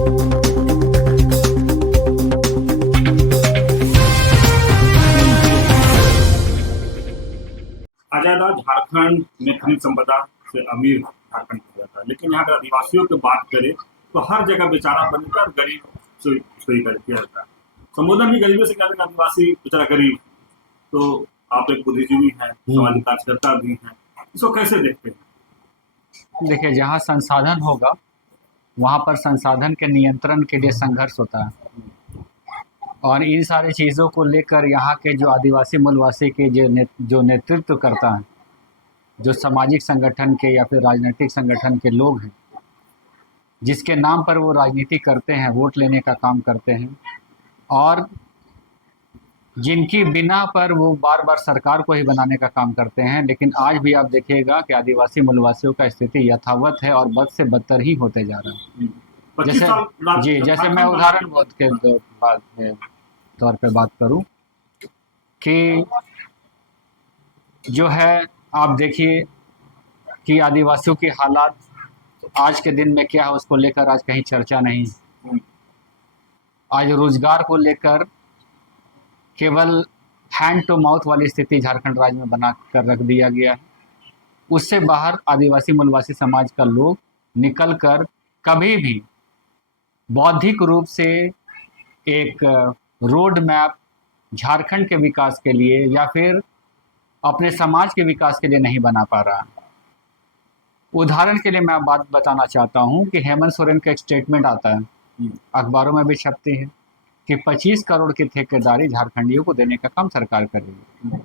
आजादा झारखंड में खनिज संपदा से अमीर झारखंड हो जाता है, लेकिन यहाँ के आदिवासियों की बात करें तो हर जगह बेचारा बनकर गरीब स्वीकार किया जाता है। संबोधन भी गरीबों से कहते हैं, आदिवासी बेचारा गरीब। तो आप एक बुद्धिजीवी हैं, सामाजिक कार्यकर्ता भी हैं, इसको कैसे देखते हैं? देखिए, जहाँ संसाधन होगा वहाँ पर संसाधन के नियंत्रण के लिए संघर्ष होता है, और इन सारी चीज़ों को लेकर यहाँ के जो आदिवासी मूलवासी के जो नेतृत्व करता है, जो सामाजिक संगठन के या फिर राजनीतिक संगठन के लोग हैं, जिसके नाम पर वो राजनीति करते हैं, वोट लेने का काम करते हैं, और जिनकी बिना पर वो बार बार सरकार को ही बनाने का काम करते हैं। लेकिन आज भी आप देखिएगा कि आदिवासी मूलवासियों का स्थिति यथावत है और बद से बदतर ही होते जा रहा है। जैसे मैं उदाहरण के तौर पे बात करूं कि जो है, आप देखिए कि आदिवासियों की हालात आज के दिन में क्या है, उसको लेकर आज कहीं चर्चा नहीं। आज रोजगार को लेकर केवल हैंड टू माउथ वाली स्थिति झारखंड राज्य में बना कर रख दिया गया है। उससे बाहर आदिवासी मूलवासी समाज का लोग निकल कर कभी भी बौद्धिक रूप से एक रोड मैप झारखंड के विकास के लिए या फिर अपने समाज के विकास के लिए नहीं बना पा रहा। उदाहरण के लिए मैं बात बताना चाहता हूं कि हेमंत सोरेन का एक स्टेटमेंट आता है, अखबारों में भी छपती है, कि 25 करोड़ की ठेकेदारी झारखंडियों को देने का काम सरकार कर रही है।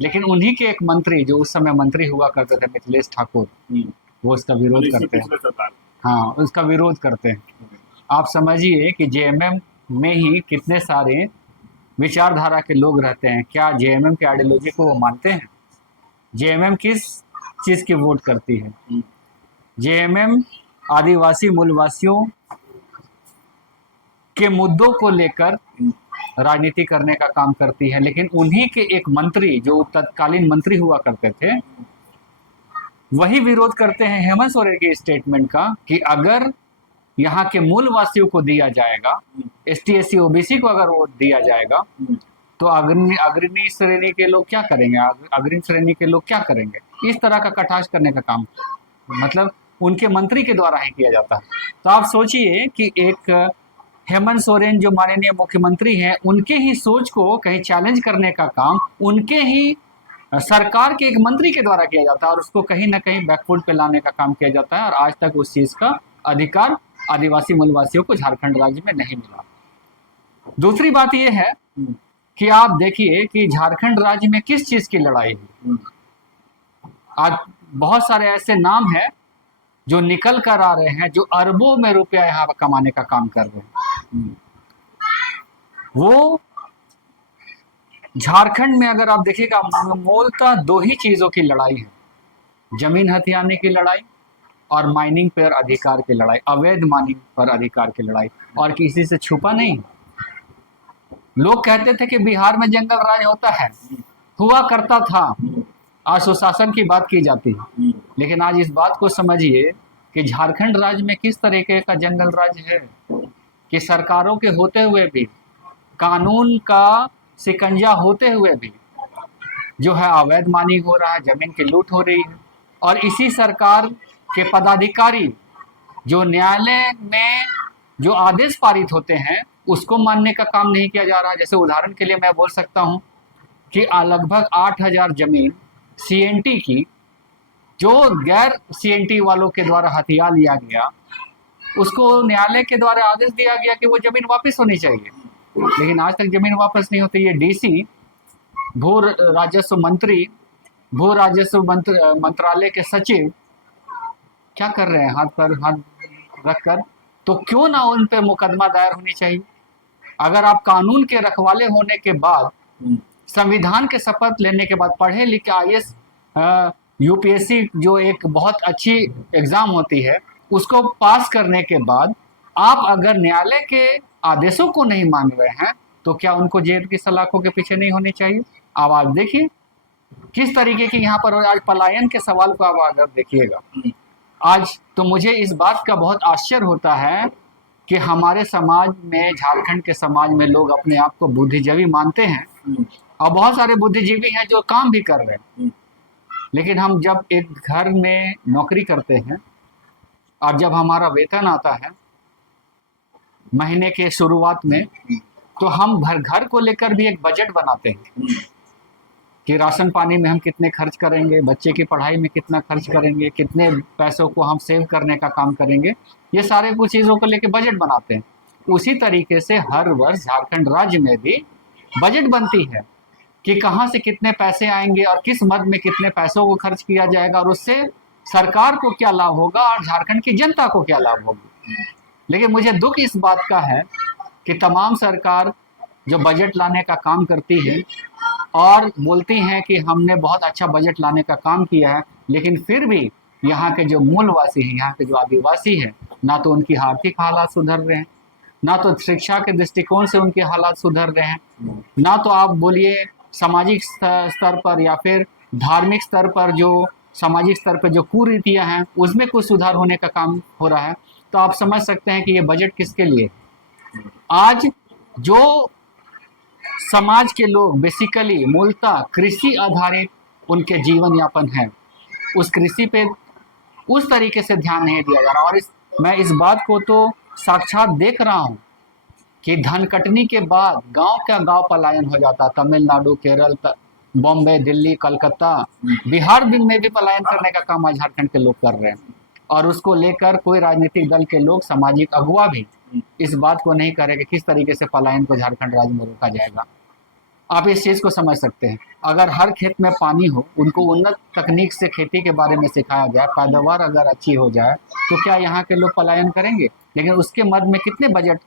लेकिन उन्हीं के एक मंत्री, जो उस समय मंत्री हुआ करते थे, मिथिलेश ठाकुर, वो उसका विरोध करते हैं। हाँ, उसका विरोध करते हैं। आप समझिए कि जेएमएम में ही कितने सारे विचारधारा के लोग रहते हैं। क्या जेएमएम के आइडियोलॉजी को वो मानते हैं? जेएमएम किस चीज़ की वोट करती है? जेएमएम आदिवासी मूलवासियों के मुद्दों को लेकर राजनीति करने का काम करती है। लेकिन उन्हीं के एक मंत्री, जो तत्कालीन मंत्री हुआ करते थे, वही विरोध करते हैं हेमंत सोरेन के स्टेटमेंट का कि अगर यहाँ के मूलवासियों को दिया जाएगा, एसटी एससी ओबीसी को अगर वोट दिया जाएगा, तो अग्रणी श्रेणी के लोग क्या करेंगे, अग्रिम श्रेणी के लोग क्या करेंगे? इस तरह का कटाक्ष करने का काम मतलब उनके मंत्री के द्वारा ही किया जाता है। तो आप सोचिए कि एक हेमंत सोरेन जो माननीय मुख्यमंत्री हैं, उनके ही सोच को कहीं चैलेंज करने का काम उनके ही सरकार के एक मंत्री के द्वारा किया जाता है, और उसको कहीं ना कहीं बैकफुट पे लाने का काम किया जाता है। और आज तक उस चीज़ का अधिकार आदिवासी मूलवासियों को झारखंड राज्य में नहीं मिला। दूसरी बात यह है कि आप देखिए कि झारखंड राज्य में किस चीज़ की लड़ाई है। आज बहुत सारे ऐसे नाम हैं जो निकल कर आ रहे हैं, जो अरबों में रुपया यहाँ कमाने का काम कर रहे हैं। वो झारखंड में अगर आप देखिएगा, मूलतः दो ही चीज़ों की लड़ाई है, जमीन हथियाने की लड़ाई और माइनिंग पर अधिकार की लड़ाई, अवैध माइनिंग पर अधिकार की लड़ाई, और किसी से छुपा नहीं। लोग कहते थे कि बिहार में जंगल राज होता है, हुआ करता था, आज सुशासन की बात की जाती है। लेकिन आज इस बात को समझिए कि झारखंड राज्य में किस तरीके का जंगल राज है कि सरकारों के होते हुए भी, कानून का शिकंजा होते हुए भी जो है अवैध माइनिंग हो रहा है, जमीन की लूट हो रही है। और इसी सरकार के पदाधिकारी जो न्यायालय में जो आदेश पारित होते हैं उसको मानने का काम नहीं किया जा रहा। जैसे उदाहरण के लिए मैं बोल सकता हूं कि लगभग 8000 जमीन सीएनटी की, जो गैर सीएनटी वालों के द्वारा हथिया लिया गया, उसको न्यायालय के द्वारा आदेश दिया गया कि वो जमीन वापस होनी चाहिए, लेकिन आज तक जमीन वापस नहीं होती। ये डीसी, भू राजस्व मंत्री, भू राजस्व मंत्रालय के सचिव क्या कर रहे हैं? हाथ पर हाथ रखकर। तो क्यों ना उन पर मुकदमा दायर होनी चाहिए? अगर आप कानून के रखवाले होने के बाद, संविधान के शपथ लेने के बाद, पढ़े लिखे आईएएस यूपीएससी जो एक बहुत अच्छी एग्जाम होती है, उसको पास करने के बाद आप अगर न्यायालय के आदेशों को नहीं मान रहे हैं, तो क्या उनको जेल की सलाखों के पीछे नहीं होनी चाहिए? अब आप देखिए किस तरीके की यहाँ पर आज पलायन के सवाल को आप अगर देखिएगा, आज तो मुझे इस बात का बहुत आश्चर्य होता है कि हमारे समाज में, झारखंड के समाज में लोग अपने आप को बुद्धिजीवी मानते हैं और बहुत सारे बुद्धिजीवी हैं जो काम भी कर रहे हैं। लेकिन हम जब एक घर में नौकरी करते हैं और जब हमारा वेतन आता है महीने के शुरुआत में, तो हम घर को लेकर भी एक बजट बनाते हैं कि राशन पानी में हम कितने खर्च करेंगे, बच्चे की पढ़ाई में कितना खर्च करेंगे, कितने पैसों को हम सेव करने का काम करेंगे। ये सारे कुछ चीज़ों को लेकर बजट बनाते हैं। उसी तरीके से हर वर्ष झारखंड राज्य में भी बजट बनती है कि कहाँ से कितने पैसे आएंगे और किस मद में कितने पैसों को खर्च किया जाएगा और उससे सरकार को क्या लाभ होगा और झारखंड की जनता को क्या लाभ होगा। लेकिन मुझे दुख इस बात का है कि तमाम सरकार जो बजट लाने का काम करती है और बोलती हैं कि हमने बहुत अच्छा बजट लाने का काम किया है, लेकिन फिर भी यहाँ के जो मूलवासी हैं, यहाँ के जो आदिवासी हैं, ना तो उनकी आर्थिक हालात सुधर रहे हैं, ना तो शिक्षा के दृष्टिकोण से उनके हालात सुधर रहे हैं, ना तो आप बोलिए सामाजिक स्तर पर या फिर धार्मिक स्तर पर, जो सामाजिक स्तर पर जो कुरीतियाँ हैं उसमें कुछ सुधार होने का काम हो रहा है। तो आप समझ सकते हैं कि ये बजट किसके लिए। आज जो समाज के लोग बेसिकली मूलतः कृषि आधारित उनके जीवन यापन है, उस कृषि पे उस तरीके से ध्यान नहीं दिया जा रहा। और मैं इस बात को तो साक्षात देख रहा हूँ कि धन कटनी के बाद गांव का गांव पलायन हो जाता। तमिलनाडु, केरल, बॉम्बे, दिल्ली, कलकत्ता, बिहार में भी पलायन करने का काम आज झारखंड के लोग कर रहे हैं। और उसको लेकर कोई राजनीतिक दल के लोग, सामाजिक अगुवा भी इस बात को नहीं करे कि किस तरीके से पलायन को झारखंड राज्य में रोका जाएगा। आप इस चीज़ को समझ सकते हैं। अगर हर खेत में पानी हो, उनको उन्नत तकनीक से खेती के बारे में सिखाया जाए, पैदावार अगर अच्छी हो जाए, तो क्या यहाँ के लोग पलायन करेंगे? लेकिन उसके मद में कितने बजट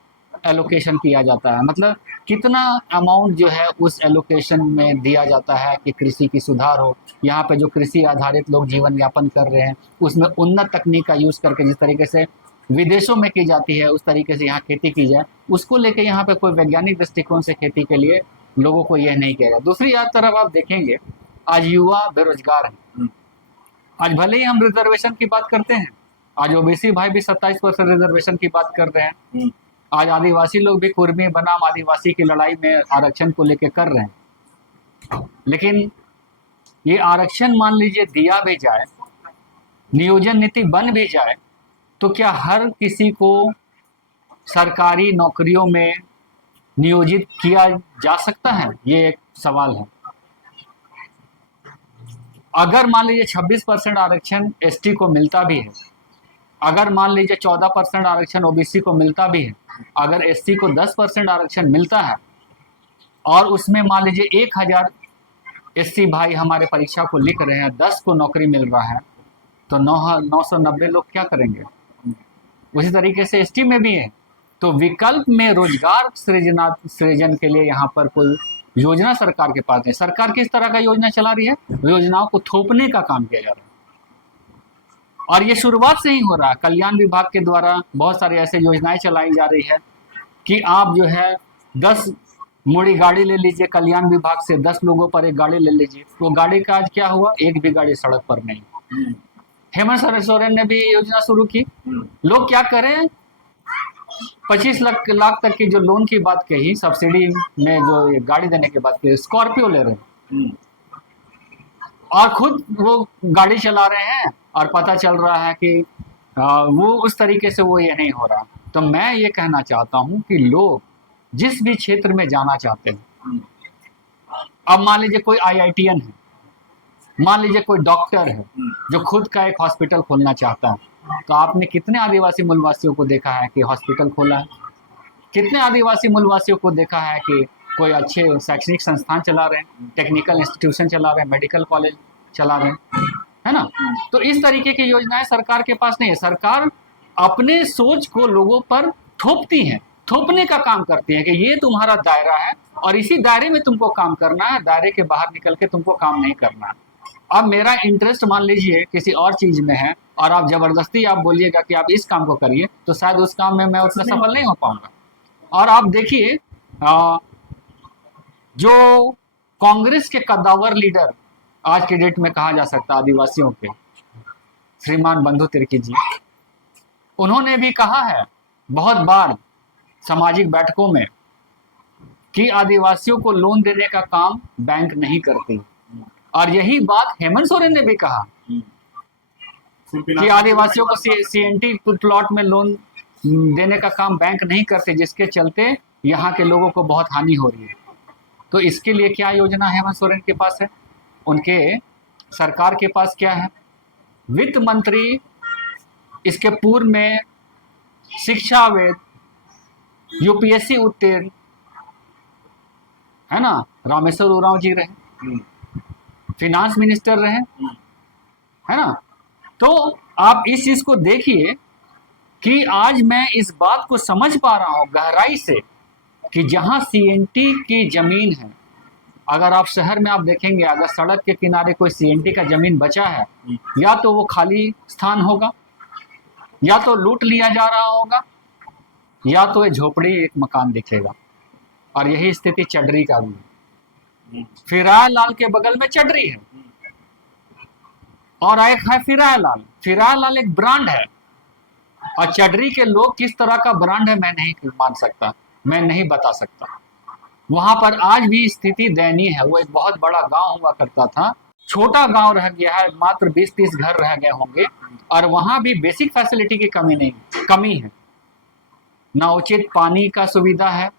एलोकेशन किया जाता है, मतलब कितना अमाउंट जो है उस एलोकेशन में दिया जाता है कि कृषि की सुधार हो। यहाँ पे जो कृषि आधारित लोग जीवन यापन कर रहे हैं उसमें उन्नत तकनीक का यूज़ करके जिस तरीके से विदेशों में की जाती है उस तरीके से यहाँ खेती की जाए, उसको लेके यहाँ पे कोई वैज्ञानिक दृष्टिकोण से खेती के लिए लोगों को यह नहीं किया। दूसरी तरफ आप देखेंगे आज युवा बेरोजगार हैं। आज भले ही हम रिजर्वेशन की बात करते हैं, आज ओबीसी भाई भी 27% रिजर्वेशन की बात कर रहे हैं, आज आदिवासी लोग भी कुर्मी बनाम आदिवासी की लड़ाई में आरक्षण को लेके कर रहे हैं। लेकिन ये आरक्षण मान लीजिए दिया भी जाए, नियोजन नीति बन भी जाए, तो क्या हर किसी को सरकारी नौकरियों में नियोजित किया जा सकता है? ये एक सवाल है। अगर मान लीजिए 26% आरक्षण एसटी को मिलता भी है, अगर मान लीजिए 14% आरक्षण ओबीसी को मिलता भी है, अगर एससी को 10% आरक्षण मिलता है और उसमें मान लीजिए 1000 एससी भाई हमारे परीक्षा को लिख रहे हैं, 10 को नौकरी मिल रहा है, तो 990 लोग क्या करेंगे? उसी तरीके से एसटी में भी है। तो विकल्प में रोजगार सृजन के लिए यहाँ पर कोई योजना सरकार के पास है। सरकार किस तरह का योजना चला रही है? योजनाओं को थोपने का काम किया जा रहा है और ये शुरुआत से ही हो रहा है। कल्याण विभाग के द्वारा बहुत सारी ऐसे योजनाएं चलाई जा रही है कि आप जो है 10 मुड़ी गाड़ी ले लीजिए, कल्याण विभाग से 10 लोगों पर एक गाड़ी ले लीजिए। वो गाड़ी का आज क्या हुआ? एक भी गाड़ी सड़क पर नहीं। हेमंत सोरेन ने भी योजना शुरू की। लोग क्या करें, 25 लाख तक की जो लोन की बात कही, सब्सिडी में जो गाड़ी देने की बात कही, स्कॉर्पियो ले रहे हैं और खुद वो गाड़ी चला रहे हैं और पता चल रहा है कि वो उस तरीके से वो ये नहीं हो रहा। तो मैं ये कहना चाहता हूँ कि लोग जिस भी क्षेत्र में जाना चाहते हैं, अब मान लीजिए कोई IITian है, मान लीजिए कोई डॉक्टर है जो खुद का एक हॉस्पिटल खोलना चाहता है, तो आपने कितने आदिवासी मूलवासियों को देखा है कि हॉस्पिटल खोला है? कितने आदिवासी मूलवासियों को देखा है कि कोई अच्छे शैक्षणिक संस्थान चला रहे हैं, टेक्निकल इंस्टीट्यूशन चला रहे हैं, मेडिकल कॉलेज चला रहे हैं, है ना? तो इस तरीके की योजनाएं सरकार के पास नहीं है। सरकार अपने सोच को लोगों पर थोपती है, थोपने का काम करती है कि ये तुम्हारा दायरा है और इसी दायरे में तुमको काम करना है, दायरे के बाहर निकल के तुमको काम नहीं करना है। अब मेरा इंटरेस्ट मान लीजिए किसी और चीज में है और आप जबरदस्ती आप बोलिएगा कि आप इस काम को करिए, तो शायद उस काम में मैं उतना सफल नहीं हो पाऊंगा। और आप देखिए जो कांग्रेस के कद्दावर लीडर आज के डेट में कहा जा सकता आदिवासियों के, श्रीमान बंधु तिर्की जी, उन्होंने भी कहा है बहुत बार सामाजिक बैठकों में कि आदिवासियों को लोन देने का काम बैंक नहीं करती, और यही बात हेमंत सोरेन ने भी कहा कि आदिवासियों को सीएनटी प्लॉट में लोन देने का काम बैंक नहीं करते, जिसके चलते यहाँ के लोगों को बहुत हानि हो रही है। तो इसके लिए क्या योजना हेमंत सोरेन के पास है, उनके सरकार के पास क्या है? वित्त मंत्री इसके पूर्व में शिक्षाविद, यूपीएससी उत्तीर्ण, है ना, रामेश्वर उरांव जी रहे, फिनांस मिनिस्टर रहे, है ना। तो आप इस चीज को देखिए कि आज मैं इस बात को समझ पा रहा हूं गहराई से कि जहां सीएनटी की जमीन है, अगर आप शहर में आप देखेंगे, अगर सड़क के किनारे कोई सीएनटी का जमीन बचा है, या तो वो खाली स्थान होगा, या तो लूट लिया जा रहा होगा, या तो ये झोपड़ी एक मकान दिखेगा। और यही स्थिति चडरी का भी है। फिराय लाल के बगल में चडरी है, और एक है फिराय लाल। फिराय लाल एक ब्रांड है, और चडरी के लोग किस तरह का ब्रांड है मैं नहीं मान सकता, मैं नहीं बता सकता। वहां पर आज भी स्थिति दयनीय है। वो एक बहुत बड़ा गांव हुआ करता था, छोटा गांव रह गया है, मात्र 20-30 घर रह गए होंगे, और वहां भी बेसिक फैसिलिटी की कमी है। ना उचित पानी का सुविधा है,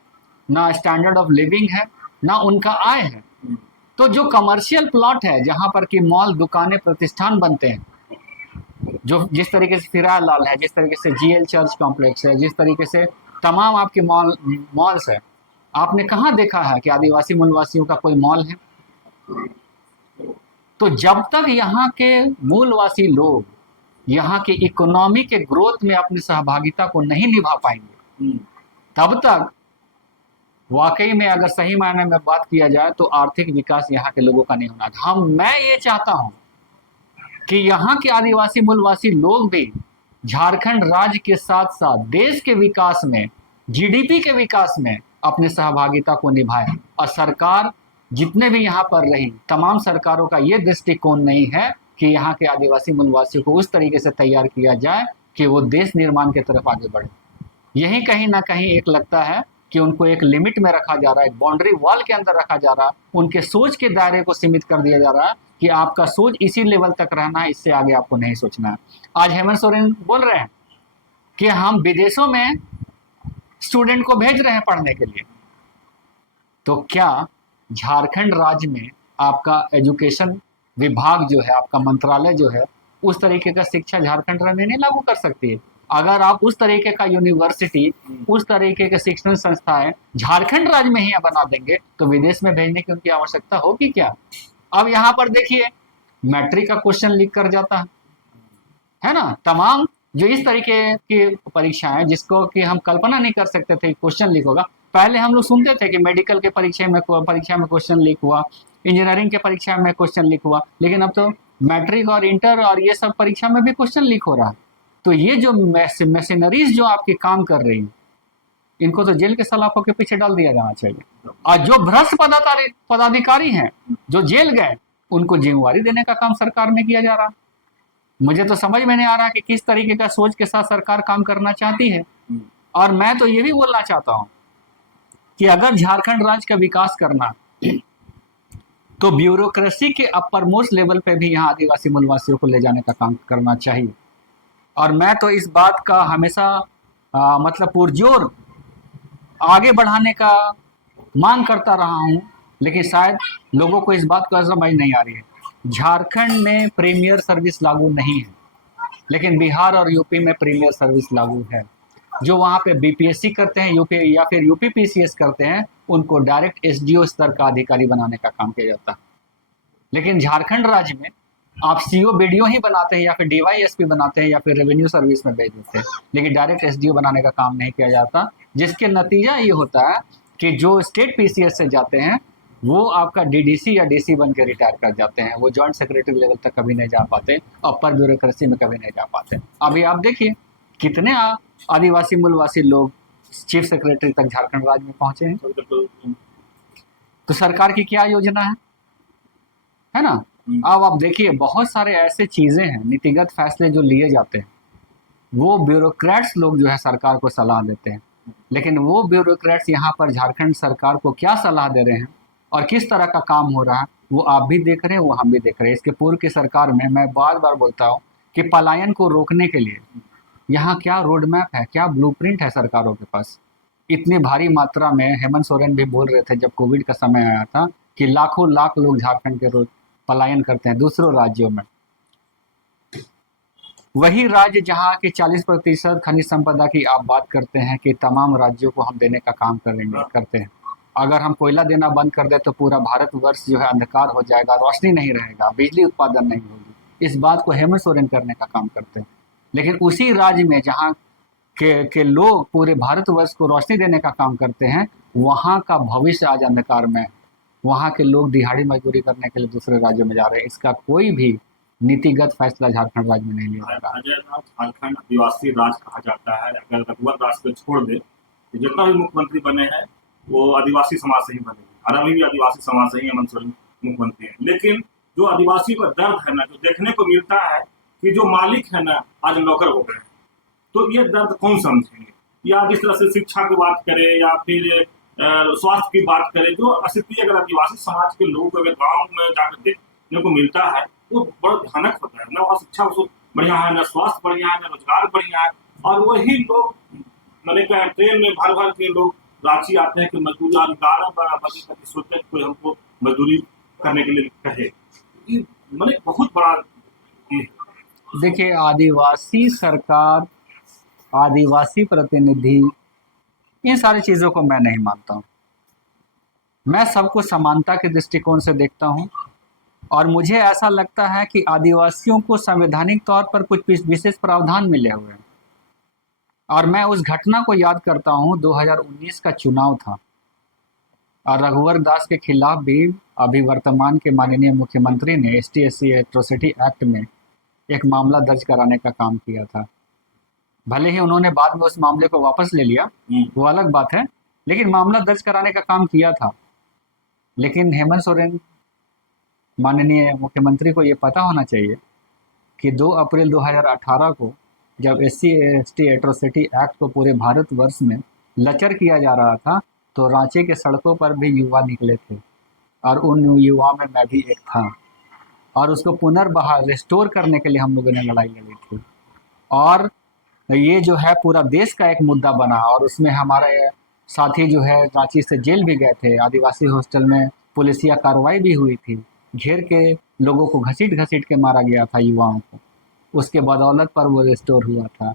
ना स्टैंडर्ड ऑफ लिविंग है, ना उनका आय है। तो जो कमर्शियल प्लॉट है, जहां पर कि मॉल, दुकानें, प्रतिष्ठान बनते हैं, जो जिस तरीके से फिराय लाल है, जिस तरीके से जीएल चर्च कॉम्प्लेक्स है, जिस तरीके से तमाम आपके मॉल्स है, आपने कहाँ देखा है कि आदिवासी मूलवासियों का कोई मॉल है? तो जब तक यहाँ के मूलवासी लोग यहाँ के इकोनॉमी के ग्रोथ में अपनी सहभागिता को नहीं निभा पाएंगे, तब तक वाकई में अगर सही मायने में बात किया जाए तो आर्थिक विकास यहाँ के लोगों का नहीं होना। मैं ये चाहता हूँ कि यहाँ के आदिवासी मूलवासी लोग भी झारखंड राज्य के साथ साथ देश के विकास में, जीडीपी के विकास में अपने सहभागिता को निभाएं। और सरकार जितने भी यहाँ पर रही, तमाम सरकारों का ये दृष्टिकोण नहीं है कि यहाँ के आदिवासी मूलवासियों को उस तरीके से तैयार किया जाए कि वो देश निर्माण की तरफ आगे बढ़े। यही कहीं ना कहीं एक लगता है कि उनको एक लिमिट में रखा जा रहा है, एक बाउंड्री वॉल के अंदर रखा जा रहा है, उनके सोच के दायरे को सीमित कर दिया जा रहा है कि आपका सोच इसी लेवल तक रहना है, इससे आगे आपको नहीं सोचना है। आज हेमंत सोरेन बोल रहे हैं कि हम विदेशों में स्टूडेंट को भेज रहे हैं पढ़ने के लिए। तो क्या झारखंड राज्य में आपका एजुकेशन विभाग जो है, आपका मंत्रालय जो है, उस तरीके का शिक्षा झारखंड राज्य में नहीं लागू कर सकती है? अगर आप उस तरीके का यूनिवर्सिटी, उस तरीके के शिक्षण संस्थाएं झारखंड राज्य में ही बना देंगे तो विदेश में भेजने की उनकी आवश्यकता होगी क्या? अब यहाँ पर देखिए, मैट्रिक का क्वेश्चन लीक कर जाता है ना। तमाम जो इस तरीके की परीक्षाएं जिसको कि हम कल्पना नहीं कर सकते थे क्वेश्चन लीक होगा। पहले हम लोग सुनते थे कि मेडिकल के परीक्षा में क्वेश्चन लीक हुआ, इंजीनियरिंग के परीक्षा में क्वेश्चन लीक हुआ, लेकिन अब तो मैट्रिक और इंटर और ये सब परीक्षा में भी क्वेश्चन लीक हो रहा है। तो ये जो मशीनरीज जो आपकी काम कर रही हैं, इनको तो जेल के सलाखों के पीछे डाल दिया जाना चाहिए। और जो भ्रष्ट पदाधिकारी हैं जो जेल गए, उनको जिम्मेवारी देने का काम सरकार में किया जा रहा है। मुझे तो समझ में नहीं आ रहा कि किस तरीके का सोच के साथ सरकार काम करना चाहती है। और मैं तो ये भी बोलना चाहता हूं कि अगर झारखंड राज्य का विकास करना तो ब्यूरोक्रेसी के अपर मोस्ट लेवल पे भी यहाँ आदिवासी मूलवासियों को ले जाने का काम करना चाहिए। और मैं तो इस बात का हमेशा मतलब पुरजोर आगे बढ़ाने का मांग करता रहा हूँ, लेकिन शायद लोगों को इस बात को समझ नहीं आ रही है। झारखंड में प्रीमियर सर्विस लागू नहीं है, लेकिन बिहार और यूपी में प्रीमियर सर्विस लागू है। जो वहाँ पे बीपीएससी करते हैं यूपी या फिर यूपीपीसीएस करते हैं, उनको डायरेक्ट एसडीओ स्तर का अधिकारी बनाने का काम किया जाता है। लेकिन झारखंड राज्य में आप सीओ बीडीओ ही बनाते हैं, या फिर डीवाईएसपी बनाते हैं, या फिर रेवेन्यू सर्विस में भेज देते हैं, लेकिन डायरेक्ट एसडीओ बनाने का काम नहीं किया जाता। जिसके नतीजा ये होता है कि जो स्टेट पीसीएस से जाते हैं वो आपका डीडीसी या डीसी बन के रिटायर कर जाते हैं। वो जॉइंट सेक्रेटरी लेवल तक कभी नहीं जा पाते, अपर ब्यूरोक्रेसी में कभी नहीं जा पाते। अभी आप देखिए कितने आदिवासी मूलवासी लोग चीफ सेक्रेटरी तक झारखंड राज्य में पहुंचे हैं। तो सरकार की क्या योजना है ना। अब आप देखिए बहुत सारे ऐसे चीजें हैं, नीतिगत फैसले जो लिए जाते हैं वो ब्यूरोक्रेट्स लोग जो है सरकार को सलाह देते हैं, लेकिन वो ब्यूरोक्रेट्स यहाँ पर झारखंड सरकार को क्या सलाह दे रहे हैं और किस तरह का काम हो रहा है वो आप भी देख रहे हैं, वो हम भी देख रहे हैं। इसके पूर्व की सरकार में मैं बार बार बोलता हूँ कि पलायन को रोकने के लिए यहाँ क्या रोड मैप है, क्या ब्लूप्रिंट है सरकारों के पास। इतनी भारी मात्रा में हेमंत सोरेन भी बोल रहे थे जब कोविड का समय आया था कि लाखों लाख लोग झारखंड के रोज पलायन करते हैं दूसरों राज्यों में। वही राज्य जहाँ की 40% खनिज संपदा की आप बात करते हैं कि तमाम राज्यों को हम देने का काम करते हैं। अगर हम कोयला देना बंद कर दे तो पूरा भारतवर्ष जो है अंधकार हो जाएगा, रोशनी नहीं रहेगा, बिजली उत्पादन नहीं होगी। इस बात को हेमंत सोरेन करने का काम करते हैं। लेकिन उसी राज्य में जहाँ के लोग पूरे भारतवर्ष को रोशनी देने का काम करते हैं, वहाँ का भविष्य आज अंधकार में है। वहाँ के लोग दिहाड़ी मजदूरी करने के लिए दूसरे राज्यों में जा रहे हैं। इसका कोई भी नीतिगत फैसला झारखंड राज्य में नहीं लिया जा रहा। झारखंड आदिवासी राज्य कहा जाता है। अगर रघुवर दास को छोड़ दे तो जितना भी मुख्यमंत्री बने हैं वो आदिवासी समाज से ही बने हैं, और अभी भी आदिवासी समाज से ही हेमंत सोरेन मुख्यमंत्री हैं। लेकिन जो आदिवासी का दर्द है ना, जो देखने को मिलता है कि जो मालिक है ना आज नौकर हो गए हैं, तो ये दर्द कौन समझेंगे। या जिस तरह से शिक्षा की बात करें या फिर स्वास्थ्य की बात करें, जो स्थिति अगर आदिवासी समाज के लोगों को अगर गाँव में जाकर देखने को मिलता है वो बड़ा भयानक होता है। ना वहाँ शिक्षा बढ़िया है, ना स्वास्थ्य बढ़िया है, ना रोजगार बढ़िया है। और वही लोग मैंने कहा ट्रेन में भर भर के लोग रांची आते हैं कि मजदूरी और 11-12 बजे सोचते हैं कोई हमको मजदूरी करने के लिए कहे। ये मैंने बहुत बड़ा देखिए, आदिवासी सरकार, आदिवासी प्रतिनिधि, इन सारी चीज़ों को मैं नहीं मानता हूँ। मैं सबको समानता के दृष्टिकोण से देखता हूँ और मुझे ऐसा लगता है कि आदिवासियों को संवैधानिक तौर पर कुछ विशेष प्रावधान मिले हुए हैं। और मैं उस घटना को याद करता हूँ, 2019 का चुनाव था और रघुवर दास के खिलाफ भी अभी वर्तमान के माननीय मुख्यमंत्री ने ST/SC एट्रोसिटी एक्ट में एक मामला दर्ज कराने का काम किया था। भले ही उन्होंने बाद में उस मामले को वापस ले लिया, वो अलग बात है, लेकिन मामला दर्ज कराने का काम किया था। लेकिन हेमंत सोरेन माननीय मुख्यमंत्री को ये पता होना चाहिए कि 2 अप्रैल 2018 को जब SC/ST एट्रोसिटी एक्ट को पूरे भारतवर्ष में लचर किया जा रहा था तो रांची के सड़कों पर भी युवा निकले थे और उन युवा में मैं भी एक था और उसको पुनर्बहाल रिस्टोर करने के लिए हम लोगों ने लड़ाई लड़ी थी। और ये जो है पूरा देश का एक मुद्दा बना और उसमें हमारे साथी जो है रांची से जेल भी गए थे। आदिवासी हॉस्टल में पुलिसिया कार्रवाई भी हुई थी, घेर के लोगों को घसीट घसीट के मारा गया था युवाओं को। उसके बदौलत पर वो रिस्टोर हुआ था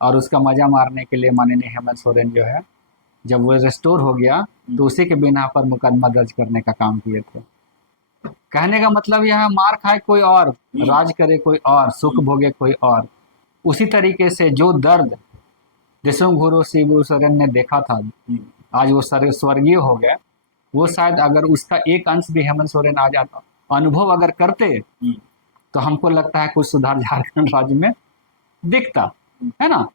और उसका मजा मारने के लिए माननीय हेमंत सोरेन जो है जब वो रिस्टोर हो गया तो उसी के बिना पर मुकदमा दर्ज करने का काम किए थे। कहने का मतलब यह है मार खाए कोई और, राज करे कोई और, सुख भोगे कोई और। उसी तरीके से जो दर्द दिसुंगुरु शिबू सोरेन ने देखा था, आज वो स्वर्गीय हो गए, वो शायद अगर उसका एक अंश भी हेमंत सोरेन आज अनुभव अगर करते तो हमको लगता है कुछ सुधार झारखंड राज्य में दिखता है ना।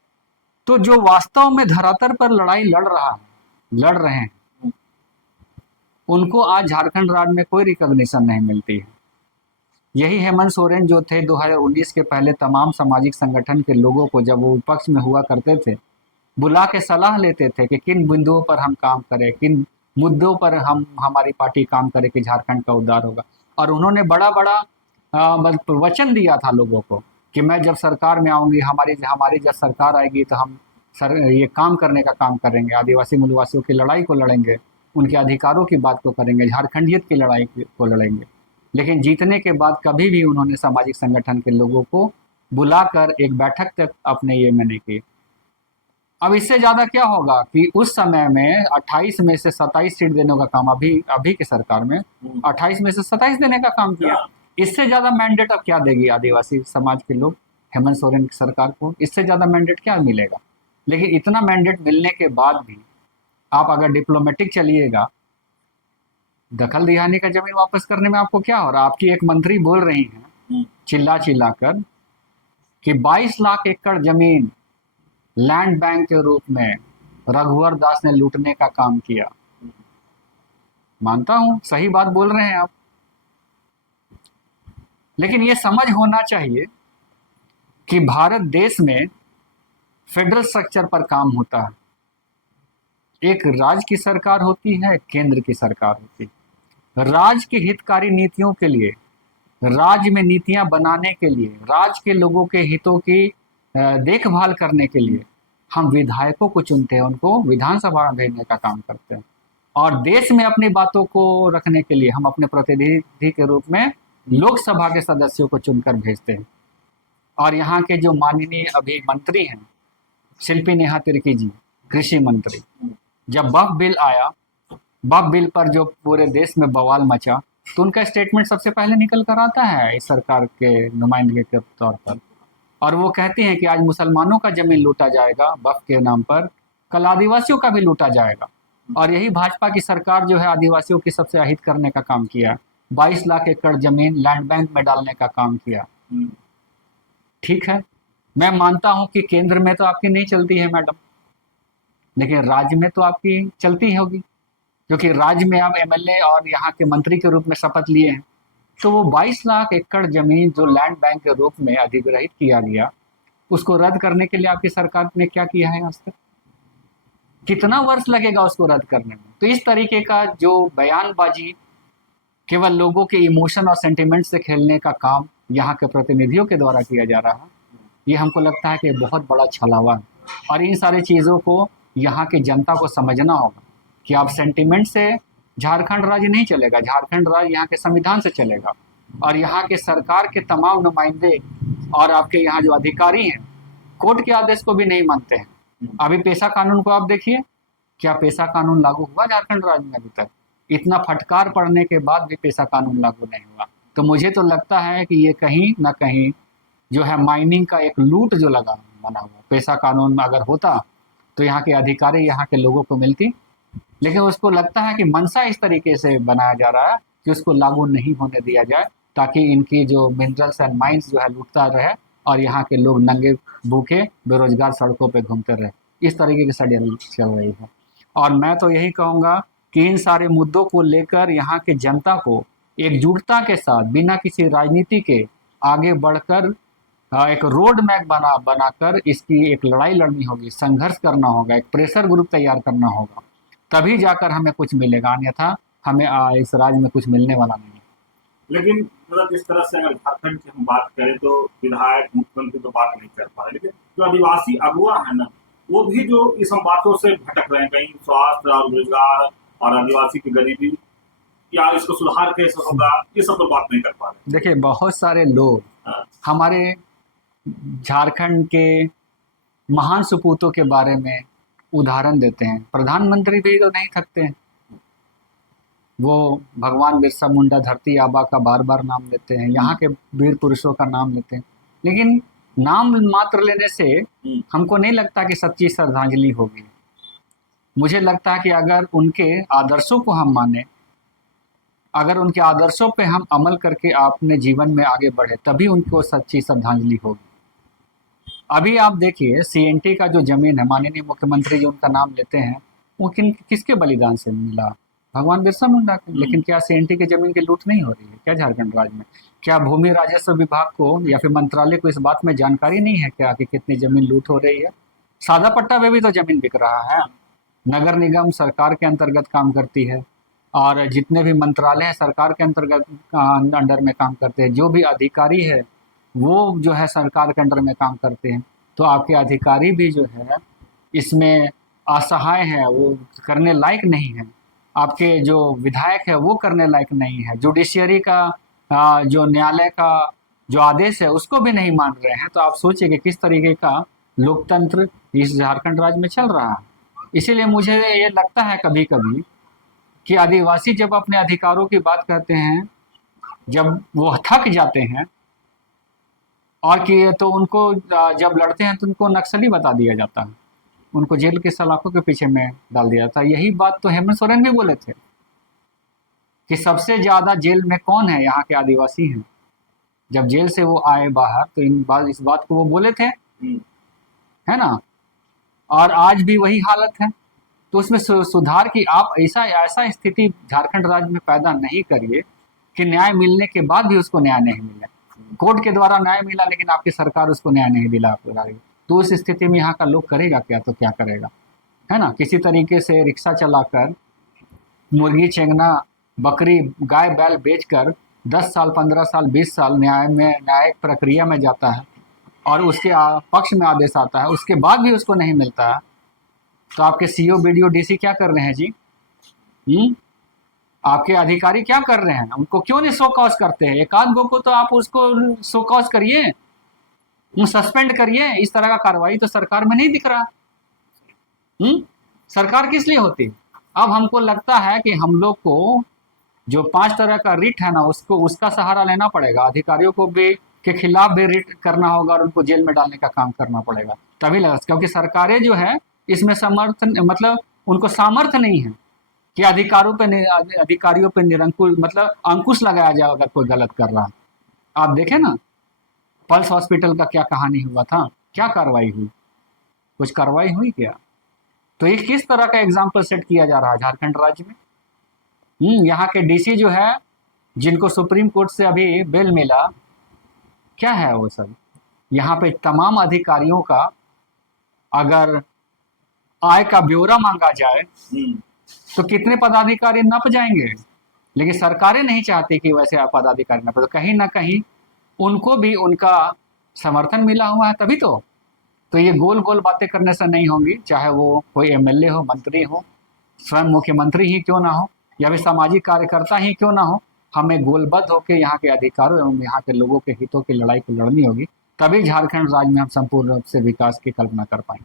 तो जो वास्तव में धरातल पर लड़ाई लड़ रहे हैं उनको आज झारखंड राज्य में कोई रिकॉग्निशन नहीं मिलती है। यही हेमंत सोरेन जो थे 2019 के पहले तमाम सामाजिक संगठन के लोगों को जब वो विपक्ष में हुआ करते थे बुला के सलाह लेते थे कि किन बिंदुओं पर हम काम करें, किन मुद्दों पर हमारी पार्टी काम करे कि झारखंड का उद्धार होगा। और उन्होंने बड़ा वचन दिया था लोगों को कि मैं जब सरकार में आऊँगी, हमारी जब सरकार आएगी तो हम ये काम करने का काम करेंगे, आदिवासी मूलवासियों की लड़ाई को लड़ेंगे, उनके अधिकारों की बात को करेंगे, झारखंडियत की लड़ाई को लड़ेंगे। लेकिन जीतने के बाद कभी भी उन्होंने सामाजिक संगठन के लोगों को बुलाकर एक बैठक तक अपने ये में नहीं की। अब इससे ज़्यादा क्या होगा कि उस समय में 28 में से 27 सीट देने का काम अभी की सरकार में 28 में से 27 देने का काम किया। इससे ज़्यादा मैंडेट अब क्या देगी आदिवासी समाज के लोग हेमंत सोरेन की सरकार को? इससे ज़्यादा मैंडेट क्या मिलेगा? लेकिन इतना मैंडेट मिलने के बाद भी आप अगर डिप्लोमेटिक चलिएगा, दखल दिहानी का जमीन वापस करने में आपको क्या हो रहा है? आपकी एक मंत्री बोल रही हैं चिल्ला कर कि 22 लाख एकड़ जमीन लैंड बैंक के रूप में रघुवर दास ने लूटने का काम किया। मानता हूं सही बात बोल रहे हैं आप, लेकिन ये समझ होना चाहिए कि भारत देश में फेडरल स्ट्रक्चर पर काम होता है। एक राज्य की सरकार होती है, केंद्र की सरकार होती है। राज्य की हितकारी नीतियों के लिए, राज्य में नीतियां बनाने के लिए, राज्य के लोगों के हितों की देखभाल करने के लिए हम विधायकों को चुनते हैं, उनको विधानसभा में भेजने का काम करते हैं। और देश में अपनी बातों को रखने के लिए हम अपने प्रतिनिधि के रूप में लोकसभा के सदस्यों को चुनकर भेजते हैं। और यहाँ के जो माननीय अभी मंत्री हैं, शिल्पी नेहा तिर्की जी, कृषि मंत्री, जब वक्फ बिल आया, वक्फ बिल पर जो पूरे देश में बवाल मचा, तो उनका स्टेटमेंट सबसे पहले निकल कर आता है इस सरकार के नुमाइंदगी के तौर पर। और वो कहते हैं कि आज मुसलमानों का जमीन लूटा जाएगा वक्फ के नाम पर, कल आदिवासियों का भी लूटा जाएगा। और यही भाजपा की सरकार जो है आदिवासियों की सबसे अहित करने का काम किया, 22 लाख एकड़ जमीन लैंड बैंक में डालने का काम किया। ठीक है, मैं मानता हूं कि केंद्र में तो आपकी नहीं चलती है मैडम, लेकिन राज्य में तो आपकी चलती होगी, क्योंकि राज्य में आप एमएलए और यहाँ के मंत्री के रूप में शपथ लिए हैं। तो वो 22 लाख एकड़ जमीन जो लैंड बैंक के रूप में अधिग्रहित किया गया, उसको रद्द करने के लिए आपकी सरकार ने क्या किया है आज तक? कितना वर्ष लगेगा उसको रद्द करने में? तो इस तरीके का जो बयानबाजी, केवल लोगों के इमोशन और सेंटिमेंट से खेलने का काम यहाँ के प्रतिनिधियों के द्वारा किया जा रहा है, ये हमको लगता है कि बहुत बड़ा छलावा है। और इन सारी चीज़ों को यहाँ की जनता को समझना होगा कि आप सेंटिमेंट से झारखंड राज्य नहीं चलेगा, झारखंड राज्य यहाँ के संविधान से चलेगा। और यहाँ के सरकार के तमाम नुमाइंदे और आपके यहाँ जो अधिकारी हैं, कोर्ट के आदेश को भी नहीं मानते हैं। अभी पेशा कानून को आप देखिए, क्या पेशा कानून लागू हुआ झारखंड राज्य में अभी तक? इतना फटकार पड़ने के बाद भी पेशा कानून लागू नहीं हुआ। तो मुझे तो लगता है कि ये कहीं ना कहीं जो है माइनिंग का एक लूट जो लगा बना हुआ। पेशा कानून अगर होता तो यहाँ के अधिकारी यहाँ के लोगों को मिलती, लेकिन उसको लगता है कि मनसा इस तरीके से बनाया जा रहा है कि उसको लागू नहीं होने दिया जाए, ताकि इनकी जो मिनरल्स एंड माइंस जो है लूटता रहे और यहाँ के लोग नंगे भूखे बेरोजगार सड़कों पे घूमते रहे। इस तरीके की षड्यंत्र चल रही है। और मैं तो यही कहूँगा कि इन सारे मुद्दों को लेकर यहाँ के जनता को एकजुटता के साथ, बिना किसी राजनीति के आगे बढ़कर एक रोड मैप बनाकर इसकी एक लड़ाई लड़नी होगी, संघर्ष करना होगा, एक प्रेशर ग्रुप तैयार करना होगा, तभी जाकर हमें कुछ मिलेगा, अन्यथा हमें इस राज्य में कुछ मिलने वाला नहीं है। लेकिन मतलब इस तरह से अगर झारखंड की हम बात करें तो विधायक मुख्यमंत्री तो बात नहीं कर पा रहे, लेकिन जो आदिवासी अगुआ है ना, वो भी जो इस बातों से भटक रहे हैं, कहीं स्वास्थ्य और रोजगार और आदिवासी की गरीबी या इसको सुधार कैसे होगा, ये सब तो बात नहीं कर पा रहे। देखिए, बहुत सारे लोग हमारे झारखंड के महान सपूतों के बारे में उदाहरण देते हैं। प्रधानमंत्री भी तो नहीं थकते हैं, वो भगवान बिरसा मुंडा, धरती आबा का बार बार नाम लेते हैं, यहाँ के वीर पुरुषों का नाम लेते हैं, लेकिन नाम मात्र लेने से हमको नहीं लगता कि सच्ची श्रद्धांजलि होगी। मुझे लगता है कि अगर उनके आदर्शों को हम माने, अगर उनके आदर्शों पे हम अमल करके अपने जीवन में आगे बढ़े, तभी उनको सच्ची श्रद्धांजलि होगी। अभी आप देखिए, सीएनटी का जो जमीन है, माननीय मुख्यमंत्री जी उनका नाम लेते हैं, वो किसके बलिदान से मिला? भगवान बिरसा मुंडा के। लेकिन क्या सीएनटी की जमीन की लूट नहीं हो रही है क्या झारखंड राज्य में? क्या भूमि राजस्व विभाग को या फिर मंत्रालय को इस बात में जानकारी नहीं है क्या कि कितनी जमीन लूट हो रही है? सादा पट्टा पे भी तो जमीन बिक रहा है। नगर निगम सरकार के अंतर्गत काम करती है, और जितने भी मंत्रालय हैं सरकार के अंतर्गत अंडर में काम करते हैं, जो भी अधिकारी है वो जो है सरकार के अंडर में काम करते हैं। तो आपके अधिकारी भी जो है इसमें असहाय है, वो करने लायक नहीं है। आपके जो विधायक है वो करने लायक नहीं है। जुडिशियरी का जो न्यायालय का जो आदेश है उसको भी नहीं मान रहे हैं। तो आप सोचिए कि किस तरीके का लोकतंत्र इस झारखंड राज्य में चल रहा है। इसीलिए मुझे ये लगता है कभी कभी कि आदिवासी जब अपने अधिकारों की बात करते हैं, जब वो थक जाते हैं और कि तो उनको जब लड़ते हैं तो उनको नक्सली बता दिया जाता है, उनको जेल के सलाखों के पीछे में डाल दिया जाता है। यही बात तो हेमंत सोरेन भी बोले थे कि सबसे ज़्यादा जेल में कौन है, यहाँ के आदिवासी हैं। जब जेल से वो आए बाहर तो इस बात को वो बोले थे, है ना। और आज भी वही हालत है। तो उसमें सुधार की आप ऐसा स्थिति झारखंड राज्य में पैदा नहीं करिए कि न्याय मिलने के बाद भी उसको न्याय नहीं मिले। कोर्ट के द्वारा न्याय मिला लेकिन आपकी सरकार उसको न्याय नहीं दिला रही। तो उस स्थिति में यहाँ का लोग करेगा क्या, तो क्या करेगा, है ना। किसी तरीके से रिक्शा चलाकर, मुर्गी चेंगना, बकरी, गाय बैल बेचकर 10 साल, 15 साल, 20 साल न्यायिक प्रक्रिया में जाता है और उसके पक्ष में आदेश आता है, उसके बाद भी उसको नहीं मिलता है, तो आपके सीओ, बीडीओ, डीसी क्या कर रहे हैं जी? आपके अधिकारी क्या कर रहे हैं? उनको क्यों नहीं शो कॉज करते हैं? एक आध गो को तो आप उसको शो कॉज करिए, सस्पेंड करिए। इस तरह का कार्रवाई तो सरकार में नहीं दिख रहा। सरकार किस लिए होती? अब हमको लगता है कि हम लोग को जो 5 तरह का रिट है ना, उसका सहारा लेना पड़ेगा। अधिकारियों को भी के खिलाफ भी रिट करना होगा और उनको जेल में डालने का काम करना पड़ेगा, तभी लगा। क्योंकि सरकारें जो है इसमें समर्थन, मतलब उनको सामर्थ्य नहीं है कि अधिकारियों पे निरंकुश, मतलब अंकुश लगाया जाए अगर कोई गलत कर रहा है। आप देखें ना, पल्स हॉस्पिटल का क्या कहानी हुआ था, क्या कार्रवाई हुई? कुछ कार्रवाई हुई क्या? तो ये किस तरह का एग्जाम्पल सेट किया जा रहा है झारखंड राज्य में? यहाँ के डीसी जो है, जिनको सुप्रीम कोर्ट से अभी बेल मिला, क्या है वो सब? यहाँ पे तमाम अधिकारियों का अगर आय का ब्यौरा मांगा जाए तो कितने पदाधिकारी नप जाएंगे। लेकिन सरकारें नहीं चाहती कि वैसे पदाधिकारी नप, तो कहीं ना कहीं उनको भी उनका समर्थन मिला हुआ है, तभी तो ये गोल गोल बातें करने से नहीं होंगी, चाहे वो कोई एमएलए हो, मंत्री हो, स्वयं मुख्यमंत्री ही क्यों ना हो, या फिर सामाजिक कार्यकर्ता ही क्यों ना हो। हमें गोलबद्ध होकर यहाँ के अधिकारों एवं यहाँ के लोगों के हितों की लड़ाई को लड़नी होगी, तभी झारखंड राज्य में हम संपूर्ण रूप से विकास की कल्पना कर पाएंगे।